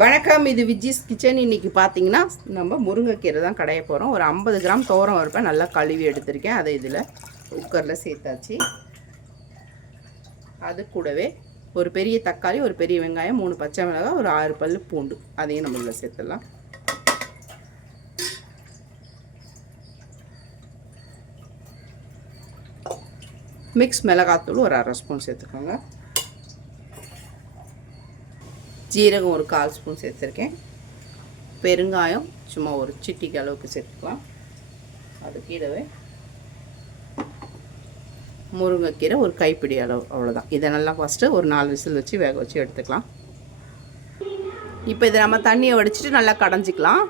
வணக்கம், இது விஜிஸ் கிச்சன். இன்றைக்கி பார்த்தீங்கன்னா நம்ம முருங்கைக்கீரை தான் கடைய போகிறோம். ஒரு 50 கிராம் துவரம் வரப்பேன் நல்லா கழுவி எடுத்திருக்கேன். அதை இதில் குக்கரில் சேர்த்தாச்சு. அது கூடவே ஒரு பெரிய தக்காளி, ஒரு பெரிய வெங்காயம், 3 பச்சை மிளகாய், ஒரு 6 பல் பூண்டு, அதையும் நம்ம இதில் சேர்த்துடலாம். மிக்ஸ் மிளகாத்தூள் ஒரு 1/2 ஸ்பூன் சேர்த்துக்கோங்க. ஜீரகம் ஒரு 1/4 ஸ்பூன் சேர்த்துருக்கேன். பெருங்காயம் சும்மா ஒரு சிட்டிக்கு அளவுக்கு சேர்த்துக்கலாம். அது கீழவே முருங்கைக்கீரை ஒரு கைப்பிடி அளவு, அவ்வளோதான். இதை நல்லா ஃபஸ்ட்டு ஒரு 4 விசில் வச்சு வேக வச்சு எடுத்துக்கலாம். இப்போ இதை நம்ம தண்ணியை வடிச்சிட்டு நல்லா கடைஞ்சிக்கலாம்.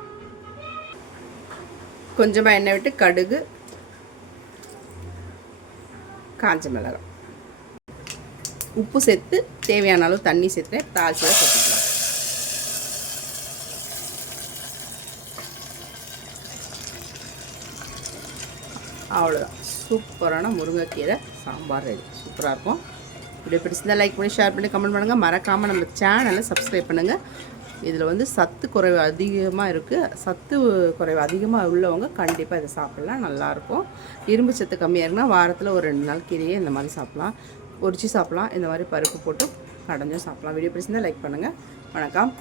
கொஞ்சமாக எண்ணெய் விட்டு கடுகு, காஞ்ச மிளகாய், உப்பு சேர்த்து தேவையான அளவு தண்ணி சேர்த்து தாளிச்சு சேர்த்துக்கலாம். அவ்வளோதான், சூப்பரான முருங்கைக்கீரை சாம்பார் ரெடி. சூப்பராக இருக்கும். இப்படி பிடிச்சிருந்தால் லைக் பண்ணி, ஷேர் பண்ணி, கமெண்ட் பண்ணுங்கள். மறக்காமல் நம்ம சேனலை சப்ஸ்கிரைப் பண்ணுங்கள். இதில் சத்து குறைவு அதிகமாக இருக்குது. சத்து குறைவு அதிகமாக உள்ளவங்க கண்டிப்பாக இதை சாப்பிட்லாம், நல்லாயிருக்கும். இரும்பு சத்து கம்மியாக இருக்குன்னா வாரத்தில் ஒரு 2 நாள் கீரையே இந்த மாதிரி சாப்பிட்லாம், பொரிச்சு சாப்பிட்லாம். இந்த மாதிரி பருப்பு போட்டு கடைஞ்சும் சாப்பிட்லாம். வீடியோ பிடிச்சிருந்தால் லைக் பண்ணுங்கள். வணக்கம்.